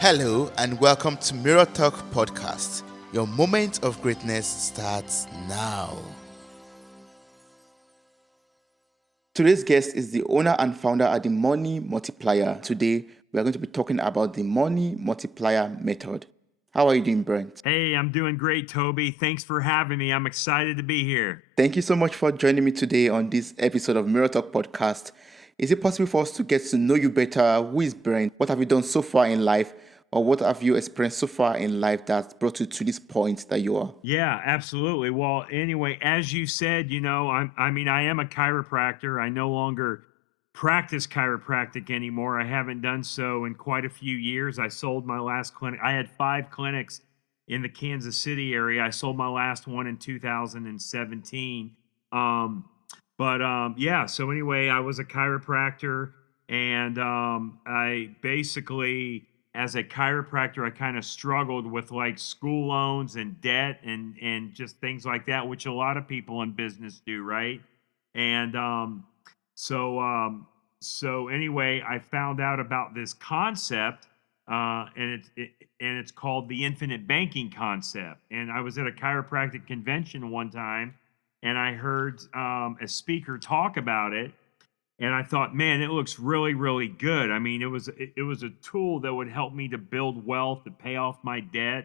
Hello and welcome to Mirror Talk Podcast. Your moment of greatness starts now. Today's guest is the owner and founder at the Money Multiplier. Today, we are going to be talking about the Money Multiplier method. How are you doing, Brent? Hey, I'm doing great, Toby. Thanks for having me. I'm excited to be here. Thank you so much for joining me today on this episode of Mirror Talk Podcast. Is it possible for us to get to know you better? Who is Brent? What have you done so far in life? Or what have you experienced so far in life that's brought you to this point that you are? Yeah, absolutely. Well, anyway, as you said, I am a chiropractor. I no longer practice chiropractic anymore. I haven't done so in quite a few years. I sold my last clinic. I had 5 clinics in the Kansas City area. I sold my last one in 2017. Yeah, so anyway, I was a chiropractor and I basically as a chiropractor, I kind of struggled with like school loans and debt and just things like that, which a lot of people in business do, right? And so so anyway, I found out about this concept, and it's called the infinite banking concept. And I was at a chiropractic convention one time, and I heard a speaker talk about it, and I thought, man, it looks really, really good. I mean, it was a tool that would help me to build wealth, to pay off my debt,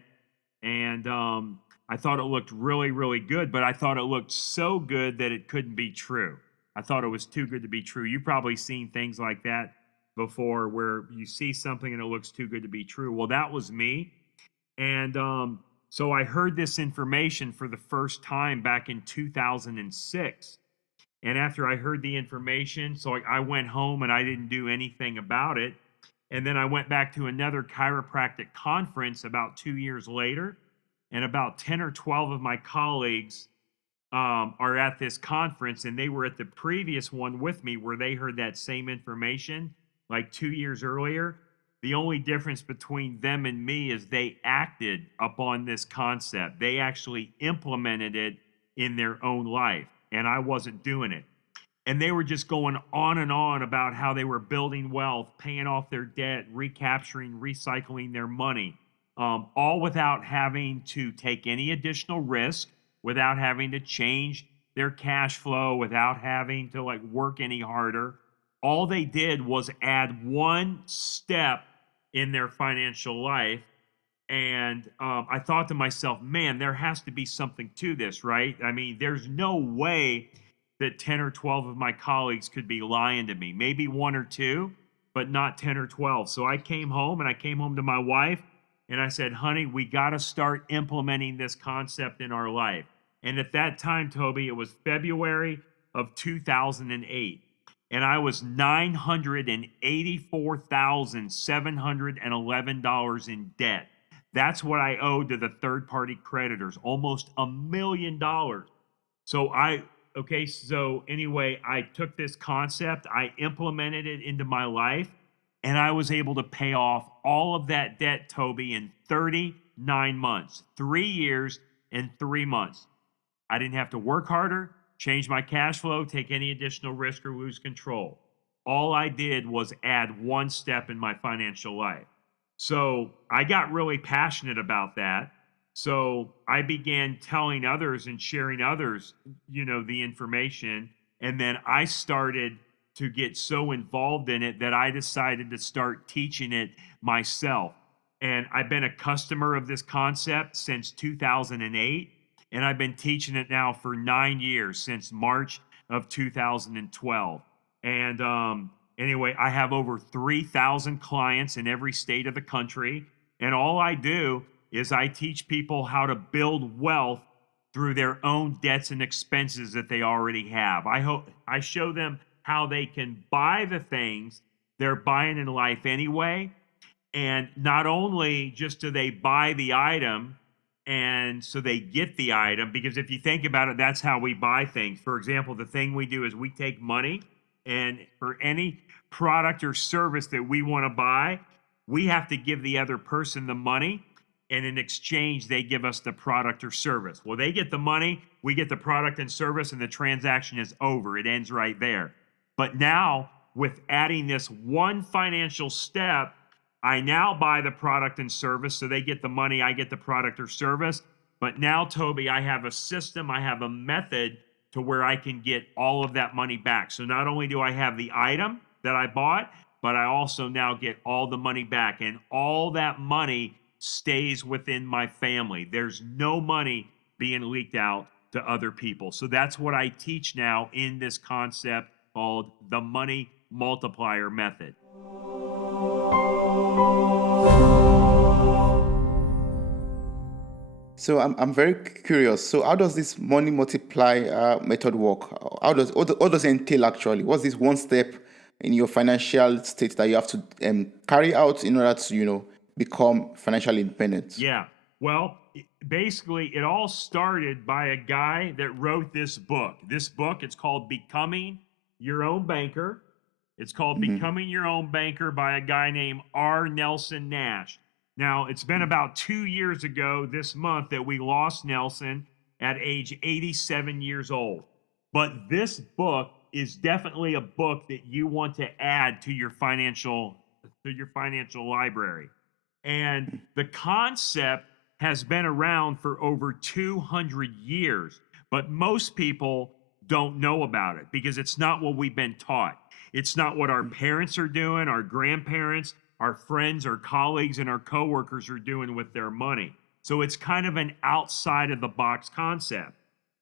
and I thought it looked really, really good. But I thought it looked so good that it couldn't be true. I thought it was too good to be true. You've probably seen things like that before, where you see something and it looks too good to be true. Well, that was me, and so I heard this information for the first time back in 2006. And after I heard the information, so I went home and I didn't do anything about it. And then I went back to another chiropractic conference about 2 years later. And about 10 or 12 of my colleagues are at this conference. And they were at the previous one with me where they heard that same information like 2 years earlier. The only difference between them and me is they acted upon this concept, they actually implemented it in their own life, and I wasn't doing it. And they were just going on and on about how they were building wealth, paying off their debt, recapturing, recycling their money, all without having to take any additional risk, without having to change their cash flow, without having to like work any harder. All they did was add one step in their financial life. And I thought to myself, man, there has to be something to this, right? I mean, there's no way that 10 or 12 of my colleagues could be lying to me. Maybe one or two, but not 10 or 12. So I came home and I came home to my wife and I said, honey, we got to start implementing this concept in our life. And at that time, Toby, it was February of 2008. And I was $984,711 in debt. That's what I owed to the third party creditors, almost $1 million. So so anyway, I took this concept, I implemented it into my life, and I was able to pay off all of that debt, Toby, in 39 months, 3 years and 3 months. I didn't have to work harder, change my cash flow, take any additional risk, or lose control. All I did was add one step in my financial life. So I got really passionate about that. So I began telling others and sharing others, the information. And then I started to get so involved in it that I decided to start teaching it myself. And I've been a customer of this concept since 2008. And I've been teaching it now for 9 years, since March of 2012. And anyway, I have over 3,000 clients in every state of the country. And all I do is I teach people how to build wealth through their own debts and expenses that they already have. I show them how they can buy the things they're buying in life anyway. And not only just do they buy the item, and so they get the item, because if you think about it, that's how we buy things. For example, the thing we do is we take money, and for any product or service that we want to buy, we have to give the other person the money, and in exchange they give us the product or service. Well, they get the money, we get the product and service, and the transaction is over. It ends right there. But now, with adding this one financial step, I now buy the product and service. So they get the money, I get the product or service. But now, Toby, I have a system, I have a method to where I can get all of that money back. So not only do I have the item that I bought, but I also now get all the money back. And all that money stays within my family. There's no money being leaked out to other people. So that's what I teach now in this concept called the money multiplier method. So I'm very curious. So how does this money multiply method work? What does it entail actually? What's this one step in your financial state that you have to carry out in order to become financially independent? Yeah. Well, basically, it all started by a guy that wrote this book. This book, it's called Becoming Your Own Banker. It's called Becoming Your Own Banker by a guy named R. Nelson Nash. Now, it's been about 2 years ago this month that we lost Nelson at age 87 years old. But this book is definitely a book that you want to add to your financial library. And the concept has been around for over 200 years, but most people don't know about it because it's not what we've been taught. It's not what our parents are doing, our grandparents, our friends, our colleagues, and our coworkers are doing with their money. So it's kind of an outside of the box concept.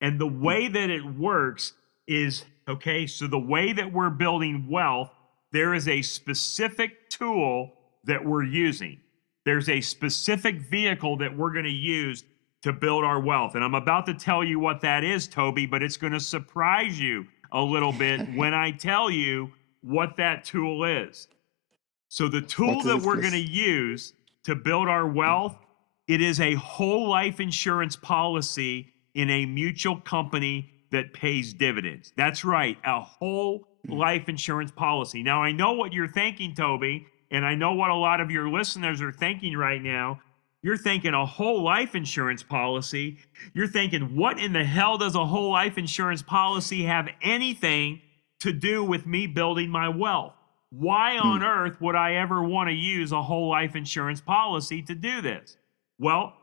And the way that it works is okay, so the way that we're building wealth, there is a specific tool that we're using. There's a specific vehicle that we're going to use to build our wealth. And I'm about to tell you what that is, Toby, but it's going to surprise you a little bit when I tell you what that tool is. So the tool What is that it, we're going to please? use to build our wealth, it is a whole life insurance policy in a mutual company that pays dividends. That's right, a whole life insurance policy. Now, I know what you're thinking, Toby, and I know what a lot of your listeners are thinking right now. You're thinking a whole life insurance policy. You're thinking, what in the hell does a whole life insurance policy have anything to do with me building my wealth? Why on earth would I ever want to use a whole life insurance policy to do this? Well,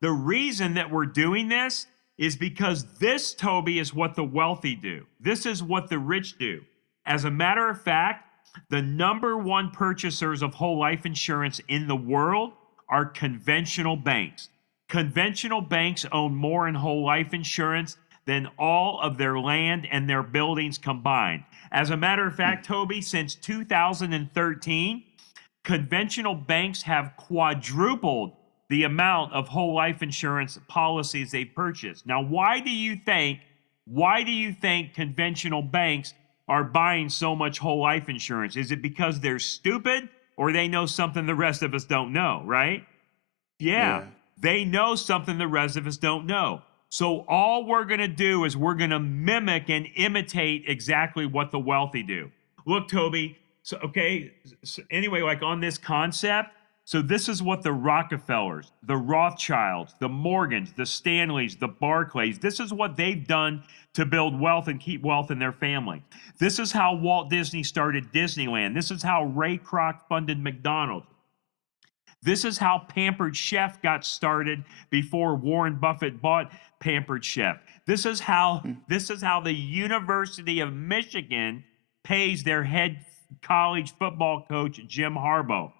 the reason that we're doing this is because this, Toby, is what the wealthy do. This is what the rich do. As a matter of fact, the number one purchasers of whole life insurance in the world are conventional banks. Conventional banks own more in whole life insurance than all of their land and their buildings combined. As a matter of fact, Toby, since 2013, conventional banks have quadrupled the amount of whole life insurance policies they purchase. Now, why do you think conventional banks are buying so much whole life insurance? Is it because they're stupid or they know something the rest of us don't know, right? Yeah, Yeah. they know something the rest of us don't know. So all we're going to do is we're going to mimic and imitate exactly what the wealthy do. Look, Toby, so okay, so anyway, like on this concept, so this is what the Rockefellers, the Rothschilds, the Morgans, the Stanleys, the Barclays, this is what they've done to build wealth and keep wealth in their family. This is how Walt Disney started Disneyland. This is how Ray Kroc funded McDonald's. This is how Pampered Chef got started before Warren Buffett bought Pampered Chef. This is how the University of Michigan pays their head college football coach Jim Harbaugh.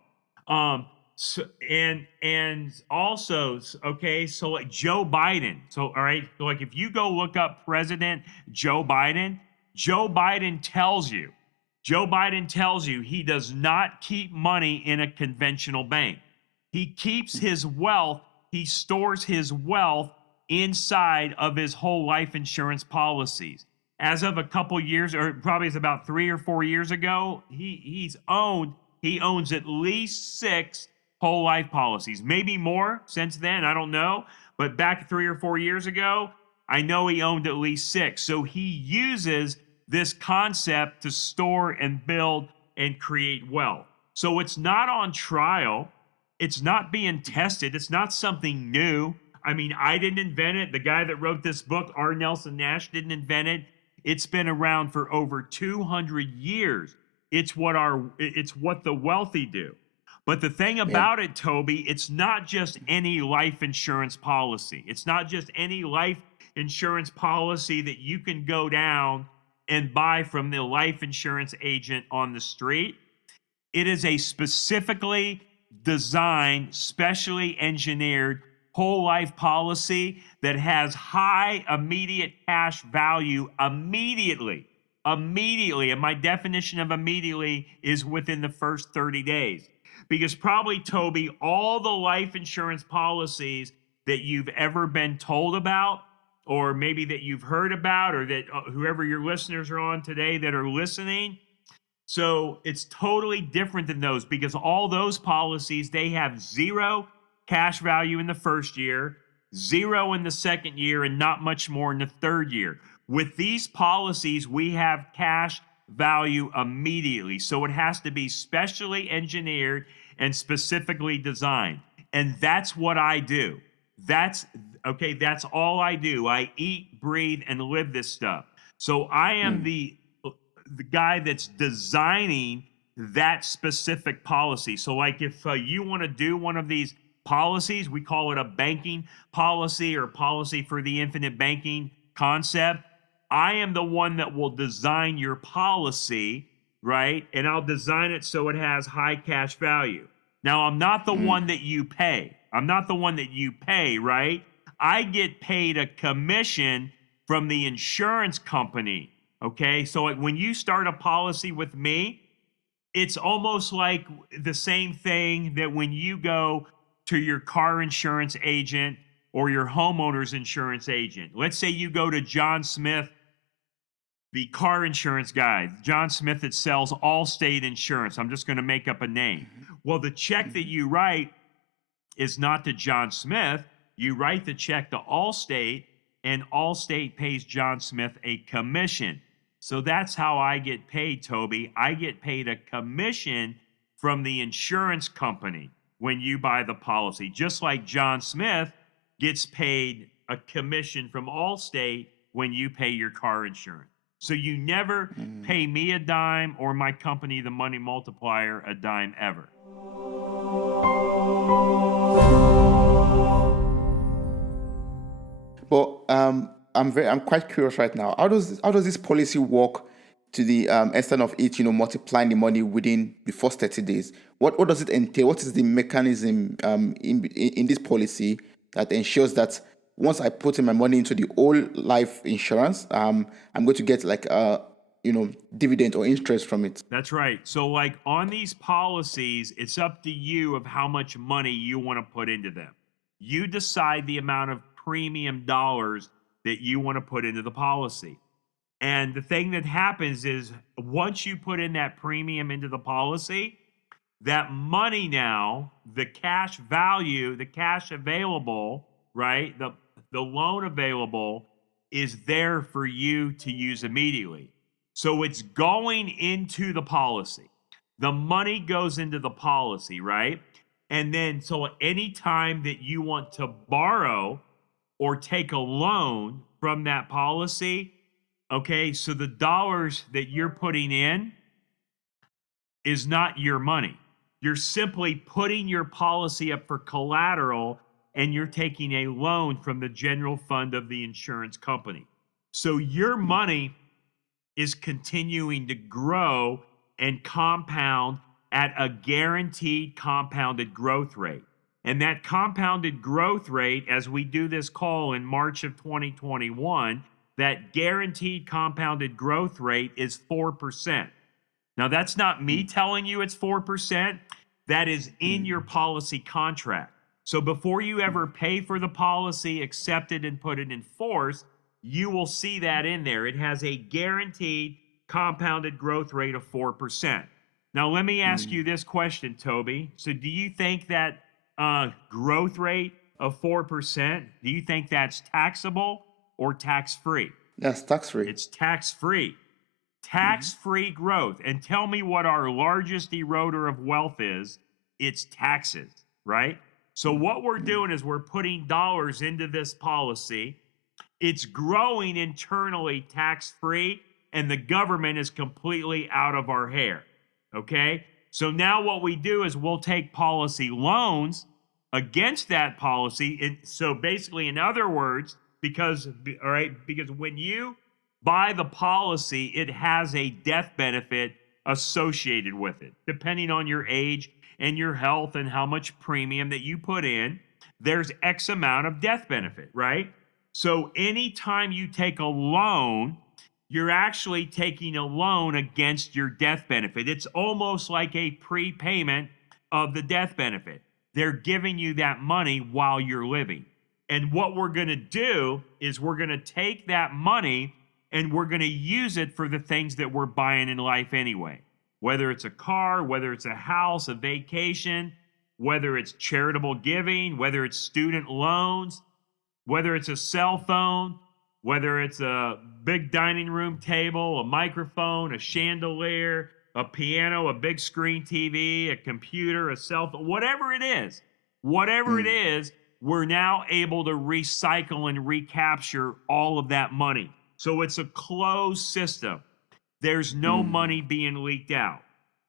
So, and also, okay, so like Joe Biden. So all right, so like if you go look up President Joe Biden, Joe Biden tells you he does not keep money in a conventional bank. He keeps his wealth, he stores his wealth inside of his whole life insurance policies. As of a couple years, or probably it's about 3 or 4 years ago, he owns at least 6 whole life policies, maybe more since then, I don't know. But back 3 or 4 years ago, I know he owned at least 6. So he uses this concept to store and build and create wealth. So it's not on trial. It's not being tested. It's not something new. I mean, I didn't invent it. The guy that wrote this book, R. Nelson Nash, didn't invent it. It's been around for over 200 years. It's what the wealthy do. But the thing Yeah. about it, Toby, it's not just any life insurance policy. It's not just any life insurance policy that you can go down and buy from the life insurance agent on the street. It is a specifically designed, specially engineered whole life policy that has high immediate cash value immediately. Immediately. And my definition of immediately is within the first 30 days. Because probably, Toby, all the life insurance policies that you've ever been told about, or maybe that you've heard about, or that whoever your listeners are on today that are listening, so it's totally different than those because all those policies, they have zero cash value in the first year, zero in the second year, and not much more in the third year. With these policies, we have cash value immediately. So it has to be specially engineered and specifically designed. And that's what I do. That's okay. That's all I do. I eat, breathe, and live this stuff. So I am Mm. the guy that's designing that specific policy. So, like, if you want to do one of these policies, we call it a banking policy or policy for the infinite banking concept. I am the one that will design your policy, right? And I'll design it so it has high cash value. Now, I'm not the Mm. one that you pay. I'm not the one that you pay, right? I get paid a commission from the insurance company. Okay. So, like, when you start a policy with me, it's almost like the same thing that when you go to your car insurance agent or your homeowner's insurance agent. Let's say you go to John Smith, the car insurance guy, John Smith that sells Allstate insurance. I'm just going to make up a name. Mhm. Well, the check that Mhm. you write is not to John Smith. You write the check to Allstate, and Allstate pays John Smith a commission. So that's how I get paid, Toby. I get paid a commission from the insurance company when you buy the policy, just like John Smith gets paid a commission from Allstate when you pay your car insurance. So you never Mm. pay me a dime or my company, the Money Multiplier, a dime ever. But I'm quite curious right now. How does this policy work to the extent of it, multiplying the money within the first 30 days? What does it entail? What is the mechanism in this policy that ensures that once I put in my money into the whole life insurance, I'm going to get like dividend or interest from it? That's right. So, like, on these policies, it's up to you of how much money you want to put into them. You decide the amount of premium dollars that you want to put into the policy. And the thing that happens is once you put in that premium into the policy, that money now, the cash value, the cash available, right? The loan available is there for you to use immediately. So it's going into the policy. The money goes into the policy, right? And then so anytime that you want to borrow or take a loan from that policy, okay, so the dollars that you're putting in is not your money. You're simply putting your policy up for collateral and you're taking a loan from the general fund of the insurance company. So your money is continuing to grow and compound at a guaranteed compounded growth rate. And that compounded growth rate, as we do this call in March of 2021, that guaranteed compounded growth rate is 4%. Now, that's not me telling you it's 4%. That is in your policy contract. So before you ever pay for the policy, accept it, and put it in force, you will see that in there. It has a guaranteed compounded growth rate of 4%. Now, let me ask you this question, Toby. So, do you think that growth rate of 4%, do you think that's taxable or tax free? That's tax free. It's tax free. Tax free growth. And tell me what our largest eroder of wealth is. It's taxes, right? So, what we're doing is we're putting dollars into this policy. It's growing internally tax free, and the government is completely out of our hair. Okay. So now what we do is we'll take policy loans against that policy. And so basically, in other words, because all right, because when you buy the policy, it has a death benefit associated with it. Depending on your age and your health and how much premium that you put in, there's X amount of death benefit, right? So anytime you take a loan, you're actually taking a loan against your death benefit. It's almost like a prepayment of the death benefit. They're giving you that money while you're living. And what we're going to do is we're going to take that money and we're going to use it for the things that we're buying in life anyway. Whether it's a car, whether it's a house, a vacation, whether it's charitable giving, whether it's student loans, whether it's a cell phone, whether it's a big dining room table, a microphone, a chandelier, a piano, a big screen TV, a computer, a cell phone, whatever it is, we're now able to recycle and recapture all of that money. So it's a closed system. There's no money being leaked out.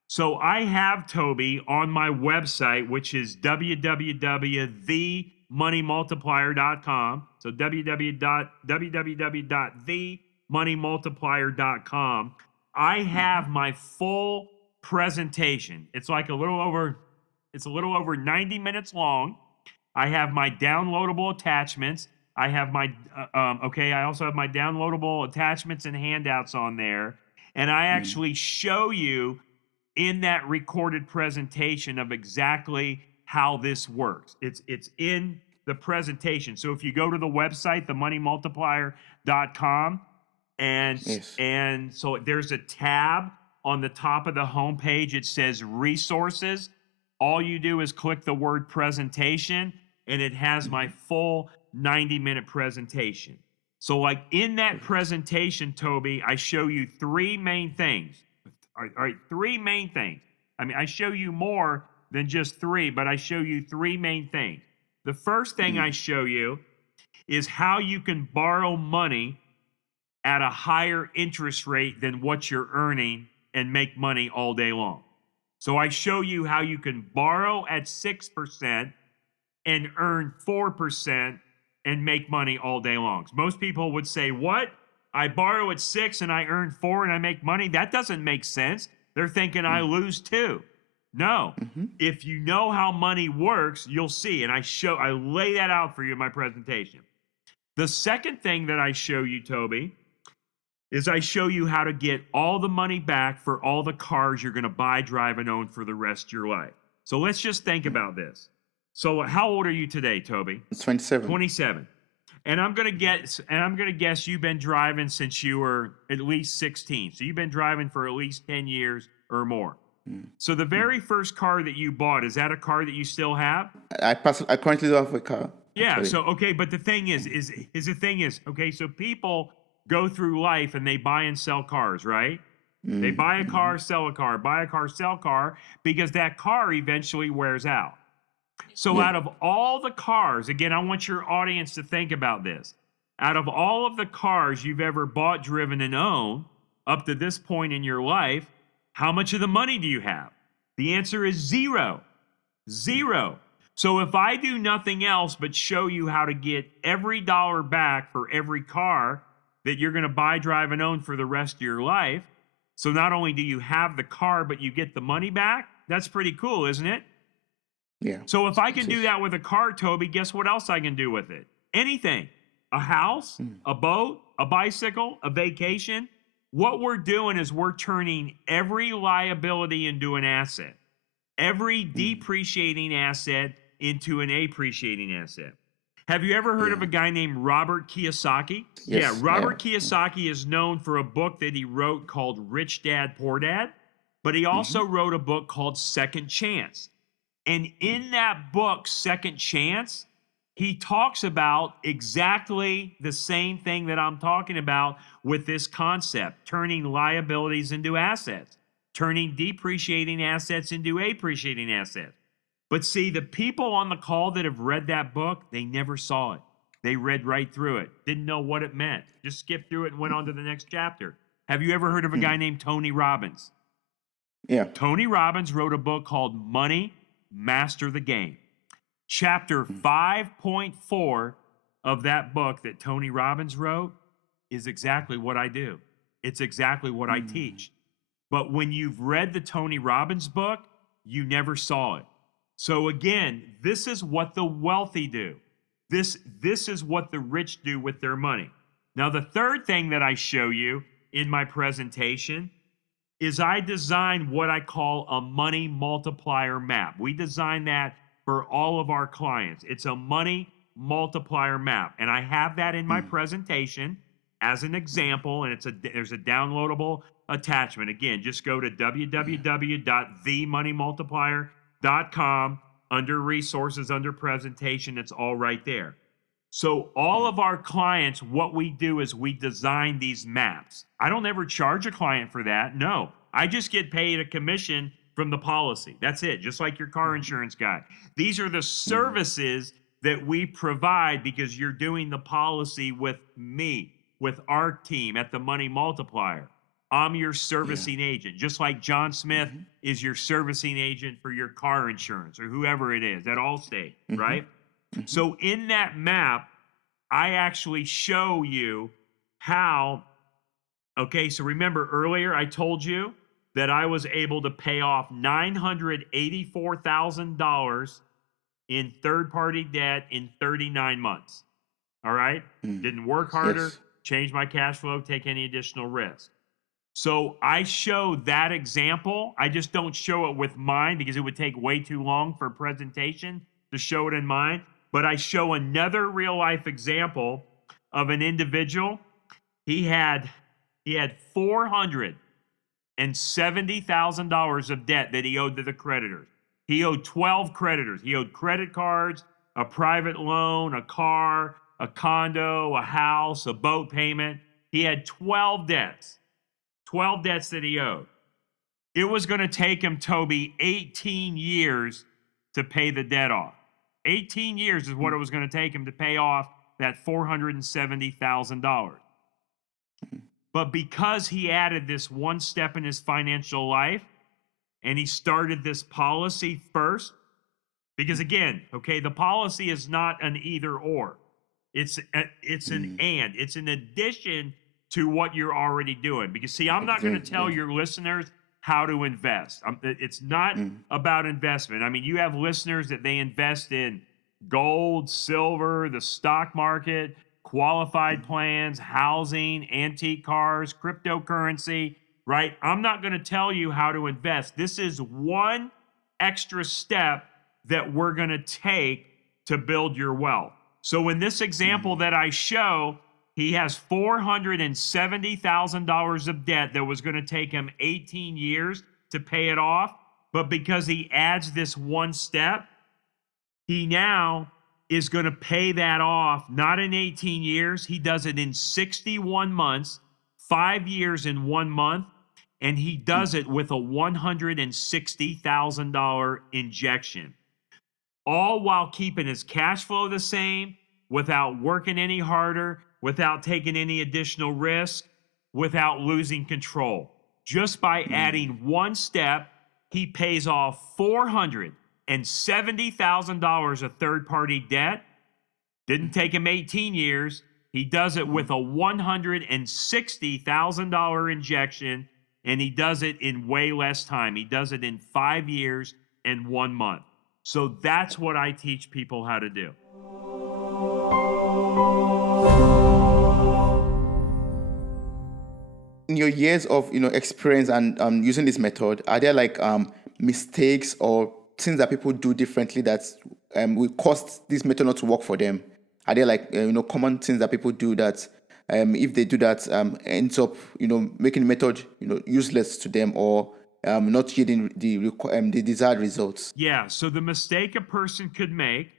So I have, Toby, on my website, which is www.themoneymultiplier.com. So www.themoneymultiplier.com. I have my full presentation. It's a little over 90 minutes long. I have my downloadable attachments. I have my I also have my downloadable attachments and handouts on there. And I actually show you in that recorded presentation of exactly how this works. It's in the presentation. So if you go to the website, themoneymultiplier.com, and so there's a tab on the top of the homepage. It says resources. All you do is click the word presentation, and it has my full 90-minute presentation. So like in that presentation, Toby, I show you three main things. All right, three main things. I mean, I show you more than just three, but I show you three main things. The first thing I show you is how you can borrow money at a higher interest rate than what you're earning and make money all day long. So I show you how you can borrow at 6% and earn 4% and make money all day long. Most people would say, what? I borrow at 6 and I earn 4 and I make money? That doesn't make sense. They're thinking I lose 2. No. If you know how money works, you'll see. And I lay that out for you in my presentation. The second thing that I show you, Toby, is I show you how to get all the money back for all the cars you're going to buy, drive, and own for the rest of your life. So let's just think about this. So how old are you today, Toby? 27. 27. And I'm gonna guess you've been driving since you were at least 16. So you've been driving for at least 10 years or more. So the very first car that you bought, is that a car that you still have? I currently don't have a car. Yeah. Actually. So okay, but the thing is okay. So people go through life and they buy and sell cars, right? They buy a car, sell a car, buy a car, sell a car, because that car eventually wears out. So out of all the cars, again, I want your audience to think about this. Out of all of the cars you've ever bought, driven, and owned up to this point in your life, how much of the money do you have? The answer is zero. Zero. So if I do nothing else but show you how to get every dollar back for every car that you're going to buy, drive, and own for the rest of your life, so not only do you have the car, but you get the money back, that's pretty cool, isn't it? Yeah. So if I can do that with a car, Toby, guess what else I can do with it? Anything. A house, a boat, a bicycle, a vacation. What we're doing is we're turning every liability into an asset, every depreciating asset into an appreciating asset. Have you ever heard of a guy named Robert Kiyosaki? Yes, Robert Kiyosaki is known for a book that he wrote called Rich Dad, Poor Dad, but he also wrote a book called Second Chance. And in that book, Second Chance, he talks about exactly the same thing that I'm talking about with this concept, turning liabilities into assets, turning depreciating assets into appreciating assets. But see, the people on the call that have read that book, they never saw it. They read right through it, didn't know what it meant, just skipped through it and went on to the next chapter. Have you ever heard of a guy named Tony Robbins? Yeah. Tony Robbins wrote a book called Money, Master the Game. Chapter Mm. 5.4 of that book that Tony Robbins wrote is exactly what I do. It's exactly what I Mm. teach. But when you've read the Tony Robbins book, you never saw it. So again, this is what the wealthy do. This is what the rich do with their money. Now, the third thing that I show you in my presentation is I designed what I call a money multiplier map. We designed that for all of our clients. It's a money multiplier map, and I have that in my Mm. presentation as an example, and there's a downloadable attachment. Again, just go to Yeah. www.themoneymultiplier.com under resources, under presentation. It's all right there. So all Mm. of our clients, what we do is we design these maps. I don't ever charge a client for that. No, I just get paid a commission from the policy. That's it. Just like your car Mhm. insurance guy. These are the Mhm. services that we provide because you're doing the policy with me, with our team at the Money Multiplier. I'm your Yeah. servicing agent, just like John Smith Mhm. is your servicing agent for your car insurance or whoever it is at Allstate, Mhm. right? Mhm. So in that map, I actually show you how. Okay, so remember earlier I told you that I was able to pay off $984,000 in third party debt in 39 months. All right? Mm. Didn't work harder, Yes. change my cash flow, take any additional risk. So I show that example. I just don't show it with mine because it would take way too long for a presentation to show it in mine. But I show another real life example of an individual. He had $470,000 of debt that he owed to the creditors. He owed 12 creditors. He owed credit cards, a private loan, a car, a condo, a house, a boat payment. He had 12 debts that he owed. It was going to take him, Toby, 18 years to pay the debt off. 18 years is what it Mm. was going to take him to pay off that $470,000. But because he added this one step in his financial life and he started this policy first, because again, okay, the policy is not an either or. It's an Mm. and. It's an addition to what you're already doing. Because see, I'm not going to Doing. tell Yeah. your listeners how to invest. It's not Mm. about investment. I mean, you have listeners that they invest in gold, silver, the stock market, qualified Mm. plans, housing, antique cars, cryptocurrency, right? I'm not going to tell you how to invest. This is one extra step that we're going to take to build your wealth. So in this example Mm. that I show, he has $470,000 of debt that was going to take him 18 years to pay it off. But because he adds this one step, he now is going to pay that off not in 18 years. He does it in 61 months, 5 years in 1 month. And he Mm. does it with a $160,000 injection, all while keeping his cash flow the same, without working any harder, without taking any additional risk, without losing control. Just by Mm. adding one step, he pays off $470,000 of third party debt. Didn't Mhm. take him 18 years. He does it with Mm. a $160,000 injection, and he does it in way less time. He does it in 5 years and 1 month. So that's what I teach people how to do. In your years of experience and using this method, are there like mistakes or things that people do differently that will cause this method not to work for them? Are there like common things that people do that if they do that ends up making the method useless to them or not yielding the desired results? Yeah. So the mistake a person could make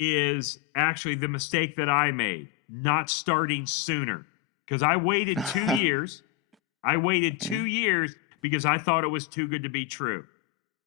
is actually the mistake that I made, not starting sooner. Because I waited 2 years. I waited Yeah. 2 years because I thought it was too good to be true.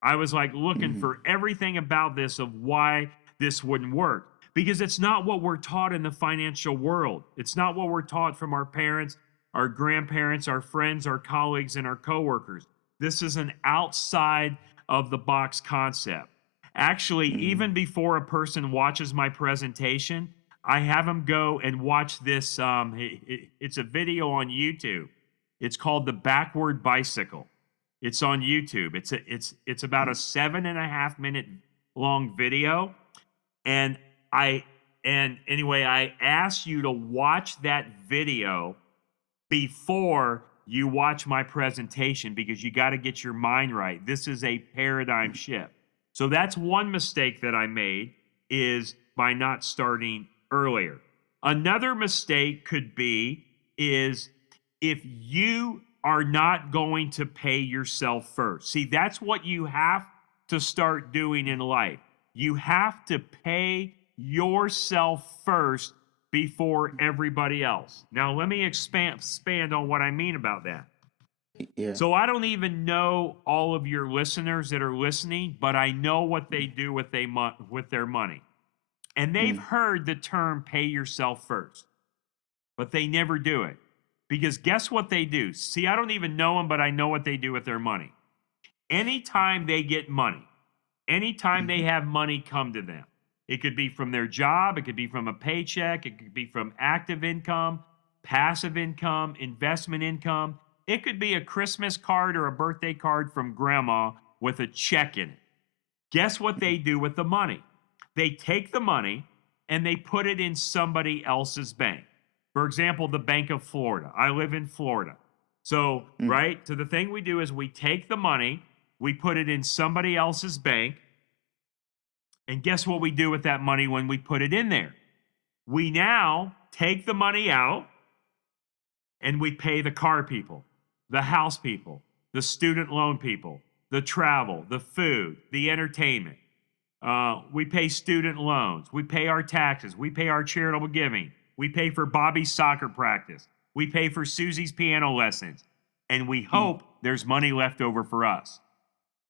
I was like looking Mhm. for everything about this of why this wouldn't work because it's not what we're taught in the financial world. It's not what we're taught from our parents, our grandparents, our friends, our colleagues, and our coworkers. This is an outside of the box concept. Actually, Mm. even before a person watches my presentation, I have them go and watch this. It's a video on YouTube. It's called the backward bicycle. It's on YouTube. It's about a 7.5 minute long video, and I and anyway, I ask you to watch that video before you watch my presentation because you got to get your mind right. This is a paradigm shift. So that's one mistake that I made is by not starting earlier. Another mistake could be is if you are not going to pay yourself first. See, that's what you have to start doing in life. You have to pay yourself first before everybody else. Now, let me expand on what I mean about that. Yeah. So, I don't even know all of your listeners that are listening, but I know what they do with their money. And they've Mm. heard the term pay yourself first, but they never do it. Because guess what they do? See, I don't even know them, but I know what they do with their money. Anytime they get money, anytime they Mhm. have money come to them, it could be from their job, it could be from a paycheck, it could be from active income, passive income, investment income. It could be a Christmas card or a birthday card from grandma with a check in it. Guess what Mhm. they do with the money? They take the money and they put it in somebody else's bank. For example, the Bank of Florida. I live in Florida. So, Mm. right? So the thing we do is we take the money, we put it in somebody else's bank, and guess what we do with that money when we put it in there? We now take the money out and we pay the car people, the house people, the student loan people, the travel, the food, the entertainment. We pay student loans. We pay our taxes. We pay our charitable giving. We pay for Bobby's soccer practice. We pay for Susie's piano lessons. And we Mm. hope there's money left over for us.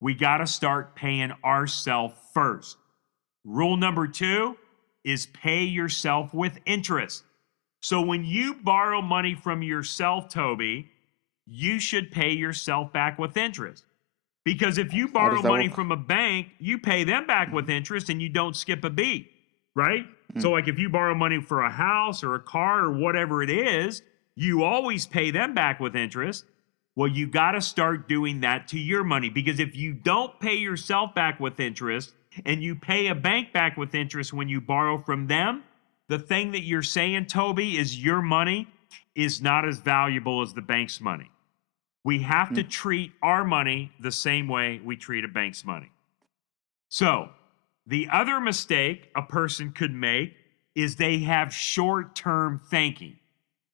We got to start paying ourselves first. Rule number 2 is pay yourself with interest. So when you borrow money from yourself, Toby, you should pay yourself back with interest. Because if you How borrow does that money work? from a bank, you pay them back with Mhm. interest and you don't skip a beat, right? So, Mm. like if you borrow money for a house or a car or whatever it is, you always pay them back with interest. Well, you got to start doing that to your money because if you don't pay yourself back with interest and you pay a bank back with interest when you borrow from them, the thing that you're saying, Toby, is your money is not as valuable as the bank's money. We have to Mm. treat our money the same way we treat a bank's money. So, the other mistake a person could make is they have short term thinking.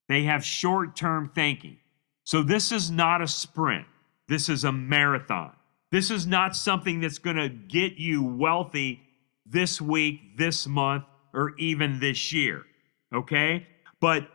They have short term thinking. So, this is not a sprint, this is a marathon. This is not something that's going to get you wealthy this week, this month, or even this year. Okay. But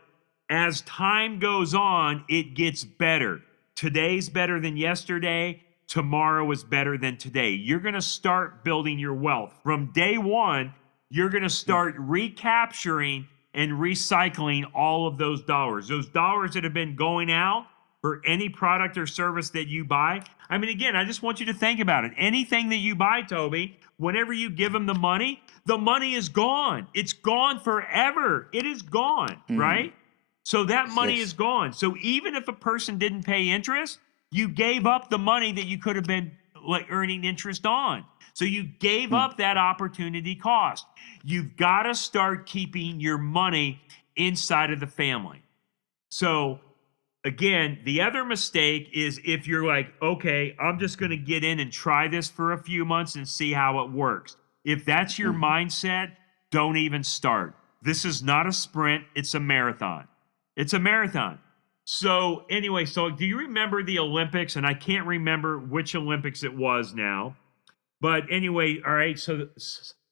as time goes on, it gets better. Today's better than yesterday. Tomorrow is better than today. You're going to start building your wealth. From day one, you're going to Mm. start recapturing and recycling all of those dollars. Those dollars that have been going out for any product or service that you buy. I mean, again, I just want you to think about it. Anything that you buy, Toby, whenever you give them the money is gone. It's gone forever. It is gone, Mm. right? So that money is Yes. gone. So even if a person didn't pay interest, you gave up the money that you could have been like earning interest on. So you gave Mm. up that opportunity cost. You've got to start keeping your money inside of the family. So again, the other mistake is if you're like, okay, I'm just going to get in and try this for a few months and see how it works. If that's your Mhm. mindset, don't even start. This is not a sprint, it's a marathon. It's a marathon. So, anyway, so do you remember the Olympics? And I can't remember which Olympics it was now. But anyway, all right. So,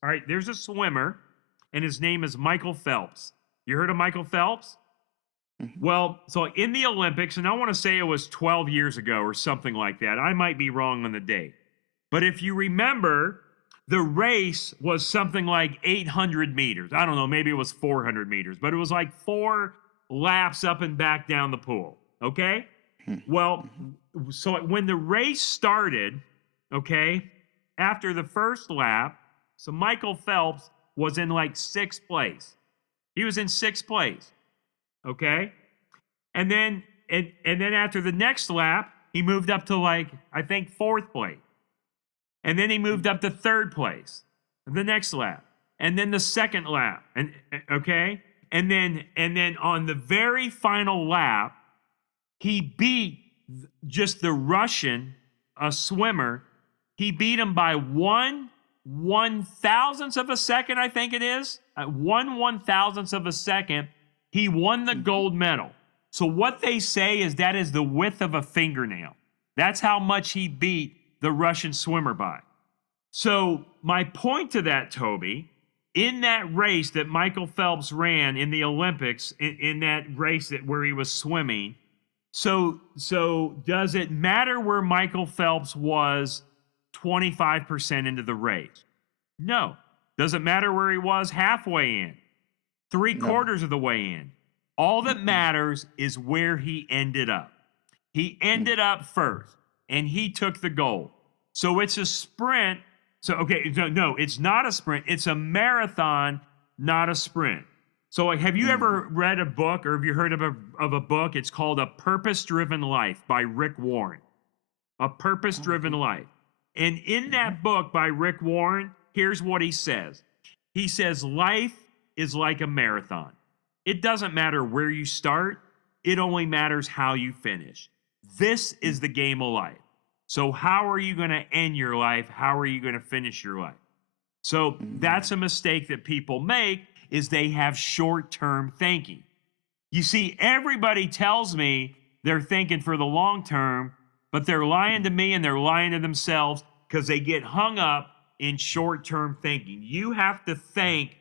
all right, there's a swimmer, and his name is Michael Phelps. You heard of Michael Phelps? Mhm. Well, so in the Olympics, and I want to say it was 12 years ago or something like that. I might be wrong on the date. But if you remember, the race was something like 800 meters. I don't know, maybe it was 400 meters, but it was like 4 laps up and back down the pool. Okay? Well, so when the race started, okay, after the first lap, so Michael Phelps was in like sixth place. He was in sixth place, okay? And then and then after the next lap, he moved up to like I think fourth place. And then he moved up to third place the next lap. And then the second lap. And okay? And then on the very final lap, he beat just the Russian, a swimmer. He beat him by 1/1000th of a second, I think it is. 1/1000th of a second. He won the gold medal. So what they say is that is the width of a fingernail. That's how much he beat the Russian swimmer by. So my point to that, Toby, in that race that Michael Phelps ran in the Olympics, in that race where he was swimming, so does it matter where Michael Phelps was 25% into the race? No. Does it matter where he was halfway in? Three No. quarters of the way in? All that matters is where he ended up. He ended up first, and he took the gold. So it's a sprint. So, okay, no, it's not a sprint. It's a marathon, not a sprint. So, like, have you ever read a book or have you heard of a book? It's called A Purpose-Driven Life by Rick Warren. A Purpose-Driven Life. And in that book by Rick Warren, here's what he says. He says, life is like a marathon. It doesn't matter where you start. It only matters how you finish. This is the game of life. So how are you going to end your life? How are you going to finish your life? So that's a mistake that people make, is they have short-term thinking. You see, everybody tells me they're thinking for the long term, but they're lying to me and they're lying to themselves because they get hung up in short-term thinking. You have to think,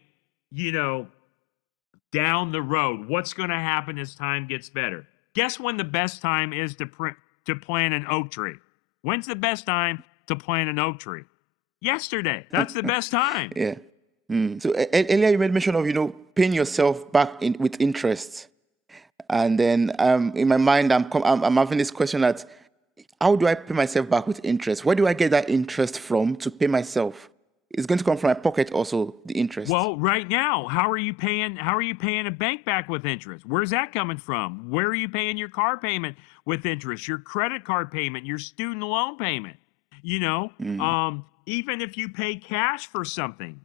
down the road. What's going to happen as time gets better? Guess when the best time is to plant an oak tree? When's the best time to plant an oak tree? Yesterday. That's the best time. Yeah. So earlier you made mention of paying yourself back with interest, and then in my mind I'm having this question that how do I pay myself back with interest? Where do I get that interest from to pay myself? It's going to come from my pocket also, the interest. Well, right now, how are you paying a bank back with interest? Where's that coming from? Where are you paying your car payment with interest? Your credit card payment, your student loan payment? Even if you pay cash for something,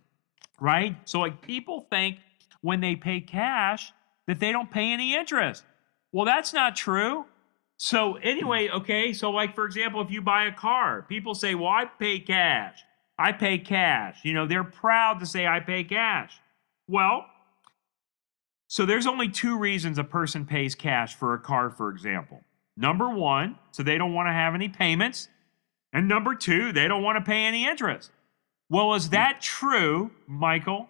right? So like people think when they pay cash that they don't pay any interest. Well, that's not true. So anyway, okay, so like for example, if you buy a car, people say, well, I pay cash. I pay cash. They're proud to say I pay cash. Well, so there's only two reasons a person pays cash for a car, for example. Number one, so they don't want to have any payments. And number two, they don't want to pay any interest. Well, is that true, Michael?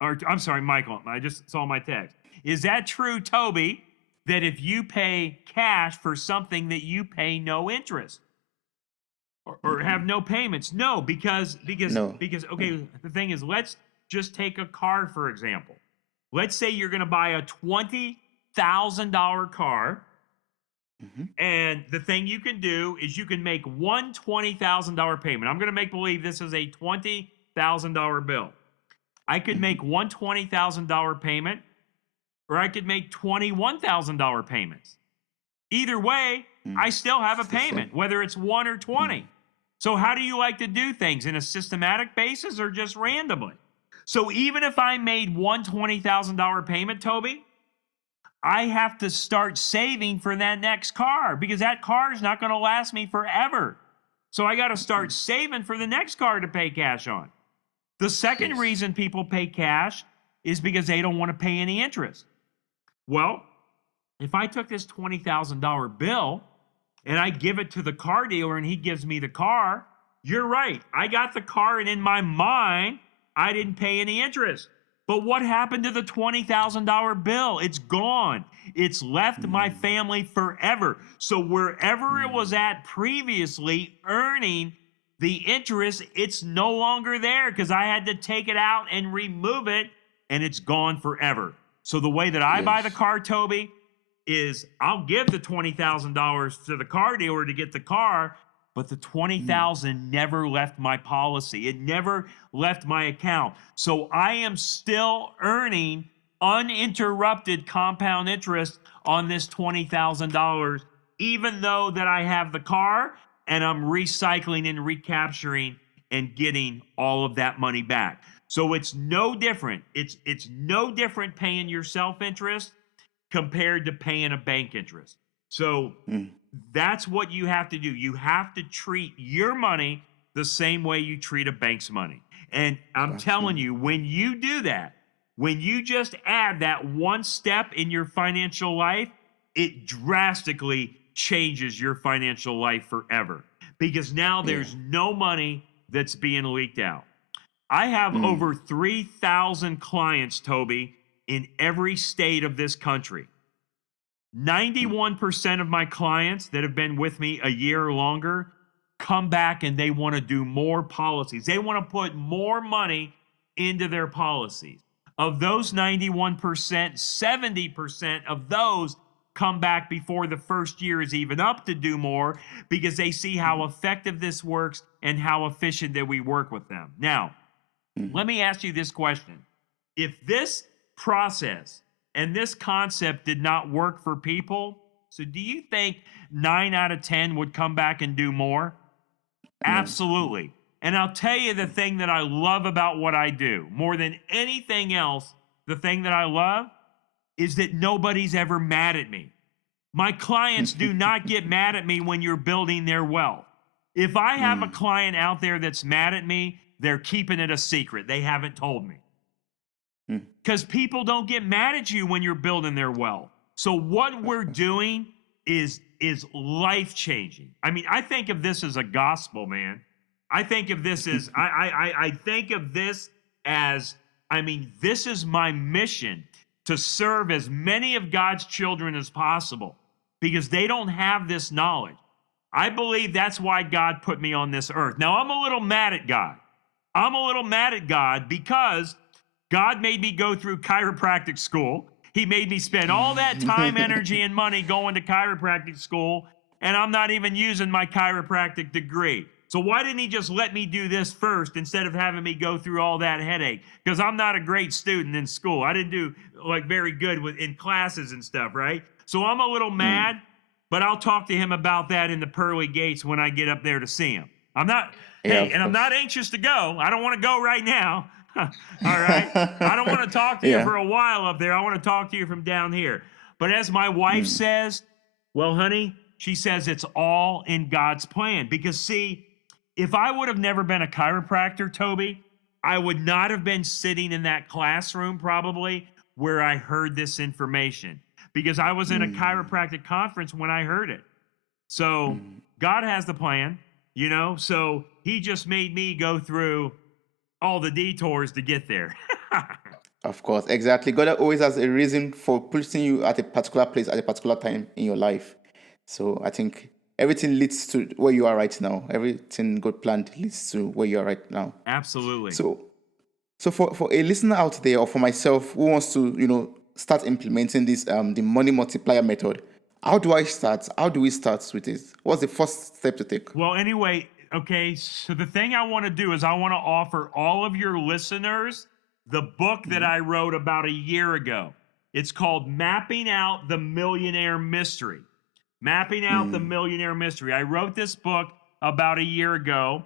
Or I'm sorry, Michael, I just saw my text. Is that true, Toby, that if you pay cash for something that you pay no interest? Or have no payments? No, because okay, the thing is, let's just take a car for example. Let's say you're going to buy a $20,000 car, and the thing you can do is you can make one $20,000 payment. I'm going to make believe this is a $20,000 bill. I could make one $20,000 payment, or I could make $21,000 payments. Either way, I still have a payment, whether it's 1 or 20. So how do you like to do things, in a systematic basis or just randomly? So even if I made one $20,000 payment, Toby, I have to start saving for that next car because that car is not going to last me forever. So I got to start saving for the next car to pay cash on. The second reason people pay cash is because they don't want to pay any interest. Well, if I took this $20,000 bill and I give it to the car dealer and he gives me the car, you're right. I got the car and in my mind, I didn't pay any interest. But what happened to the $20,000 bill? It's gone. It's left my family forever. So wherever it was at previously earning the interest, it's no longer there because I had to take it out and remove it, and it's gone forever. So the way that I buy the car, Toby, is I'll give the $20,000 to the car dealer to get the car, but the Mm. 20,000 never left my policy. It never left my account. So I am still earning uninterrupted compound interest on this $20,000 even though that I have the car and I'm recycling and recapturing and getting all of that money back. So it's no different. It's no different paying your self interest compared to paying a bank interest. So Mm. that's what you have to do. You have to treat your money the same way you treat a bank's money. And I'm Got telling you. you, when you do that, when you just add that one step in your financial life, it drastically changes your financial life forever because now Yeah. there's no money that's being leaked out. I have Mm. over 3,000 clients, Toby, in every state of this country. Mm. 91% of my clients that have been with me a year or longer come back and they want to do more policies. They want to put more money into their policies. Of those 91%, 70% of those come back before the first year is even up to do more because they see how effective this works and how efficient that we work with them. Now, Mm. let me ask you this question. If this process and this concept did not work for people, so do you think 9 out of 10 would come back and do more? No. Mm. Absolutely. And I'll tell you the thing that I love about what I do more than anything else, the thing that I love is that nobody's ever mad at me. My clients do not get mad at me when you're building their wealth. If I have a Mm. client out there that's mad at me, they're keeping it a secret. They haven't told me Mm. because people don't get mad at you when you're building their wealth. So what Of we're course. doing is life changing. I mean, I think of this as a gospel, man. I think of this as I think of this as I mean, this is my mission to serve as many of God's children as possible because they don't have this knowledge. I believe that's why God put me on this earth. Now, I'm a little mad at God. I'm a little mad at God because God made me go through chiropractic school. He made me spend all that time, energy, and money going to chiropractic school, and I'm not even using my chiropractic degree. So why didn't he just let me do this first instead of having me go through all that headache? Because I'm not a great student in school. I didn't do like very good with in classes and stuff, right? So I'm a little Mm. mad, but I'll talk to him about that in the pearly gates when I get up there to see him. I'm not, Yeah, hey, of and I'm not course. anxious to go. I don't want to go right now. All right. I don't want to talk to you Yeah. for a while up there. I want to talk to you from down here. But as my wife Mm. says, well, honey, she says it's all in God's plan. Because, see, if I would have never been a chiropractor, Toby, I would not have been sitting in that classroom probably where I heard this information because I was in a Mm. chiropractic conference when I heard it. So Mm. God has the plan, you know? So he just made me go through all the detours to get there. Of course, exactly. God always has a reason for placing you at a particular place at a particular time in your life. So I think everything leads to where you are right now. Everything God planned leads to where you are right now. Absolutely. So, so for a listener out there, or for myself who wants to, start implementing this the money multiplier method, how do I start? How do we start with this? What's the first step to take? Well, anyway, okay. So the thing I want to do is I want to offer all of your listeners the book that Mm. I wrote about a year ago. It's called Mapping Out the Millionaire Mystery. Mapping Out the Mm. Millionaire Mystery. I wrote this book about a year ago,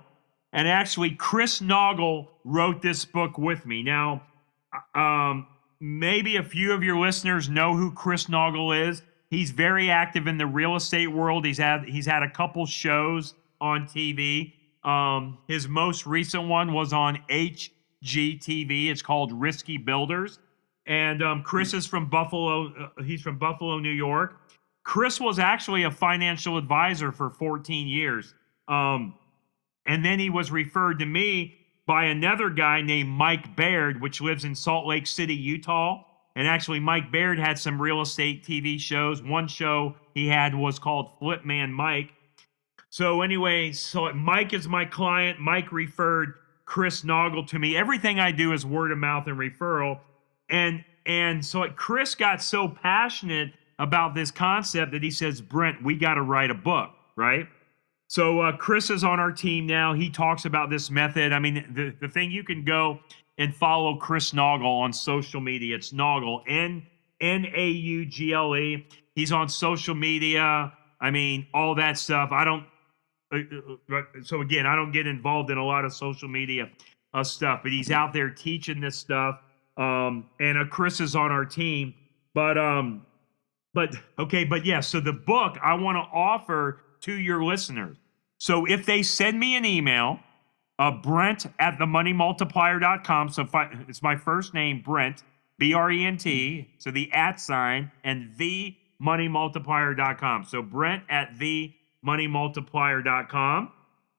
and actually, Chris Noggle wrote this book with me. Now, um, maybe a few of your listeners know who Chris Noggle is. He's very active in the real estate world. He's had a couple shows on TV. His most recent one was on HGTV. It's called Risky Builders. And Chris is from Buffalo. He's from Buffalo, New York. Chris was actually a financial advisor for 14 years. And then he was referred to me by another guy named Mike Baird, which lives in Salt Lake City, Utah. And actually, Mike Baird had some real estate TV shows. One show he had was called Flip Man Mike. So, anyway, so Mike is my client. Mike referred Chris Noggle to me. Everything I do is word of mouth and referral. And so Chris got so passionate about this concept that he says, Brent, we got to write a book, right? So Chris is on our team now. He talks about this method. I mean, the thing, you can go and follow Chris Naugle on social media. It's Naugle, Naugle. He's on social media. I mean, all that stuff. I don't. So again, I don't get involved in a lot of social media stuff, but he's out there teaching this stuff. And Chris is on our team. But okay, but yeah. So the book I want to offer to your listeners. So if they send me an email, Brent at themoneymultiplier.com. So it's my first name, Brent, Brent. So the @ sign and themoneymultiplier.com. So Brent at themoneymultiplier.com.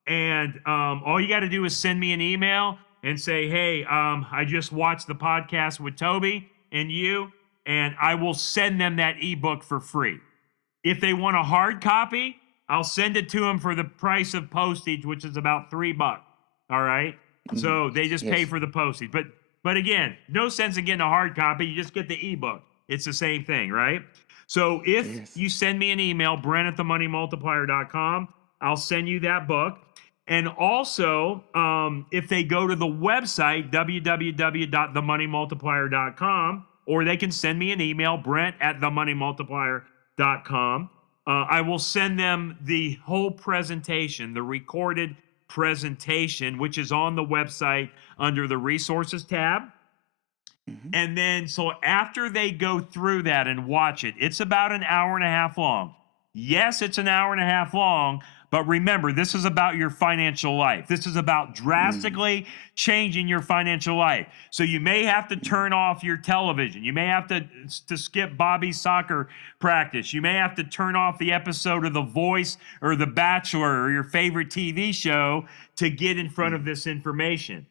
And all you got to do is send me an email and say, hey, I just watched the podcast with Toby and you, and I will send them that ebook for free. If they want a hard copy, I'll send it to them for the price of postage, which is about $3. All right. So they just pay Yes. for the postage. But again, no sense in getting a hard copy. You just get the ebook. It's the same thing, right? So if Yes. you send me an email, Brent at themoneymultiplier.com, I'll send you that book. And also, if they go to the website, www.themoneymultiplier.com, or they can send me an email, Brent at themoneymultiplier.com, I will send them the whole presentation, the recorded presentation, which is on the website under the resources tab. Mhm. And then, so after they go through that and watch it, it's about an hour and a half long. Yes, it's an hour and a half long, but remember, this is about your financial life. This is about drastically changing your financial life. So you may have to turn off your television. You may have to skip Bobby's soccer practice. You may have to turn off the episode of The Voice or The Bachelor or your favorite TV show to get in front of this information.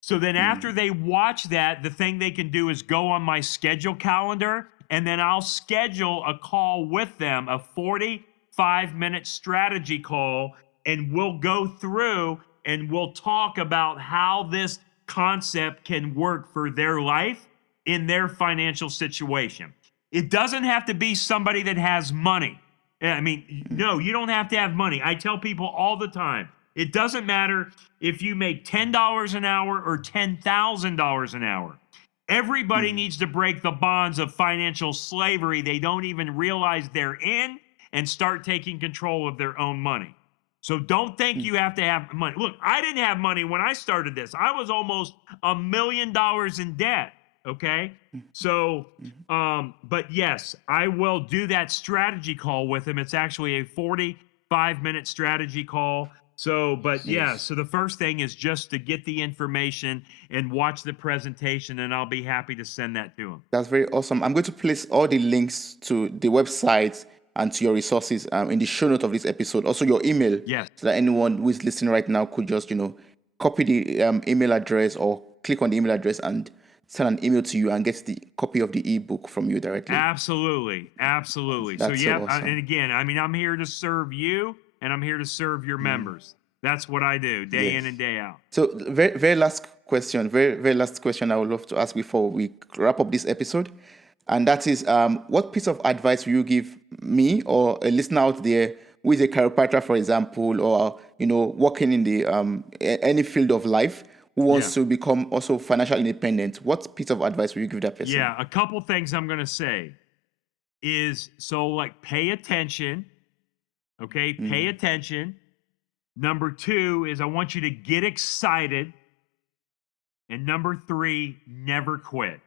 So then after they watch that, the thing they can do is go on my schedule calendar, and then I'll schedule a call with them, a 45-minute strategy call, and we'll go through and we'll talk about how this concept can work for their life in their financial situation. It doesn't have to be somebody that has money. I mean, no, you don't have to have money. I tell people all the time, it doesn't matter if you make $10 an hour or $10,000 an hour. Everybody needs to break the bonds of financial slavery they don't even realize they're in, and start taking control of their own money. So don't think you have to have money. Look, I didn't have money when I started this. I was almost $1 million in debt. Okay. So, but yes, I will do that strategy call with him. It's actually a 45-minute strategy call. So, but yeah, Yes. so the first thing is just to get the information and watch the presentation, and I'll be happy to send that to him. That's very awesome. I'm going to place all the links to the website and to your resources in the show note of this episode. Also, your email, Yes. so that anyone who is listening right now could just, copy the email address or click on the email address and send an email to you and get the copy of the ebook from you directly. Absolutely. Absolutely. So, That's yeah. so awesome. And again, I mean, I'm here to serve you, and I'm here to serve your members. That's what I do day in Yes. and day out. So, very last question, very last question I would love to ask before we wrap up this episode. And that is, what piece of advice will you give me or a listener out there who is a chiropractor, for example, or, working in the any field of life, who wants to become also financially independent? What piece of advice will you give that person? Yeah, a couple things I'm going to say is, so like, pay attention. Okay, pay attention. Number 2 is, I want you to get excited. And number 3, never quit.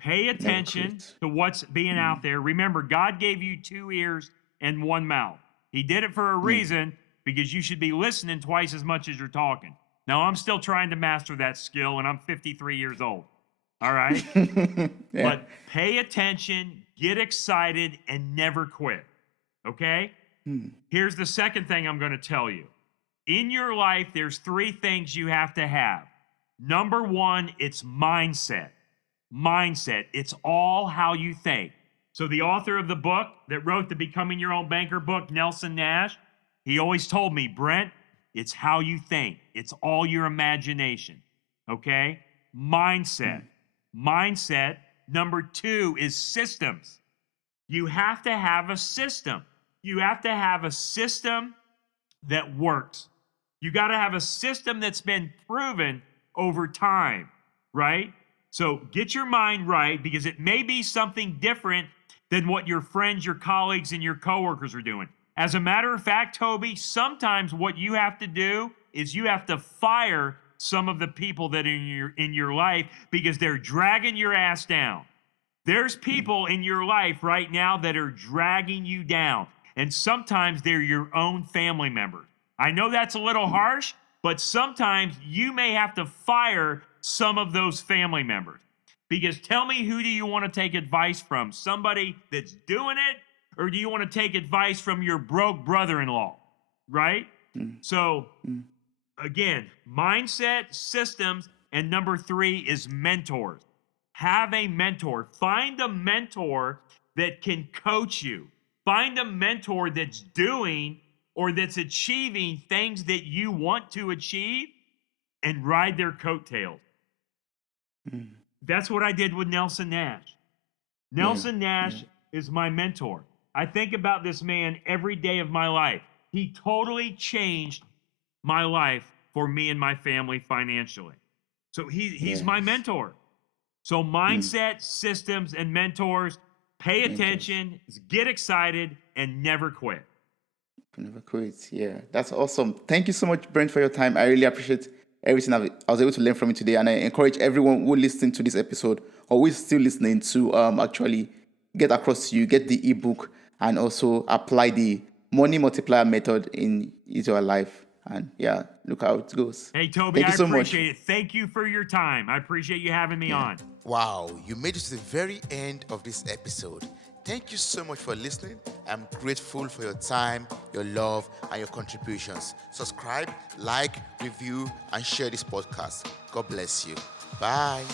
Pay attention to what's being out there. Remember, God gave you 2 ears and 1 mouth. He did it for a reason, because you should be listening twice as much as you're talking. Now, I'm still trying to master that skill, and I'm 53 years old. All right? But pay attention, get excited, and never quit. Okay? Here's the second thing I'm going to tell you. In your life, there's 3 things you have to have. Number 1, it's mindset. Mindset. It's all how you think. So the author of the book that wrote the Becoming Your Own Banker book, Nelson Nash, he always told me, Brent, it's how you think. It's all your imagination. Okay? Mindset. Mindset. Number 2 is systems. You have to have a system. You have to have a system that works. You got to have a system that's been proven over time, right? So get your mind right, because it may be something different than what your friends, your colleagues, and your coworkers are doing. As a matter of fact, Toby, sometimes what you have to do is you have to fire some of the people that are in your life because they're dragging your ass down. There's people in your life right now that are dragging you down, and sometimes they're your own family members. I know that's a little harsh, but sometimes you may have to fire some of those family members. Because tell me, who do you want to take advice from? Somebody that's doing it, or do you want to take advice from your broke brother-in-law, right? So again, mindset, systems, and number 3 is mentors. Have a mentor. Find a mentor that can coach you. Find a mentor that's doing or that's achieving things that you want to achieve, and ride their coattails. That's what I did with Nelson Nash. Nelson Nash is my mentor. I think about this man every day of my life. He totally changed my life for me and my family financially. So he's my mentor. So mindset, systems, and mentors, pay attention, get excited, and never quit. Never quit. Yeah, that's awesome. Thank you so much, Brent, for your time. I really appreciate everything I was able to learn from you today, and I encourage everyone who listened to this episode or who is still listening to actually get across to you, get the ebook, and also apply the money multiplier method in your life. And yeah, look how it goes. Hey, Toby, Thank I you so much. appreciate it. Thank you for your time. I appreciate you having me on. Wow, you made it to the very end of this episode. Thank you so much for listening. I'm grateful for your time, your love, and your contributions. Subscribe, like, review, and share this podcast. God bless you. Bye.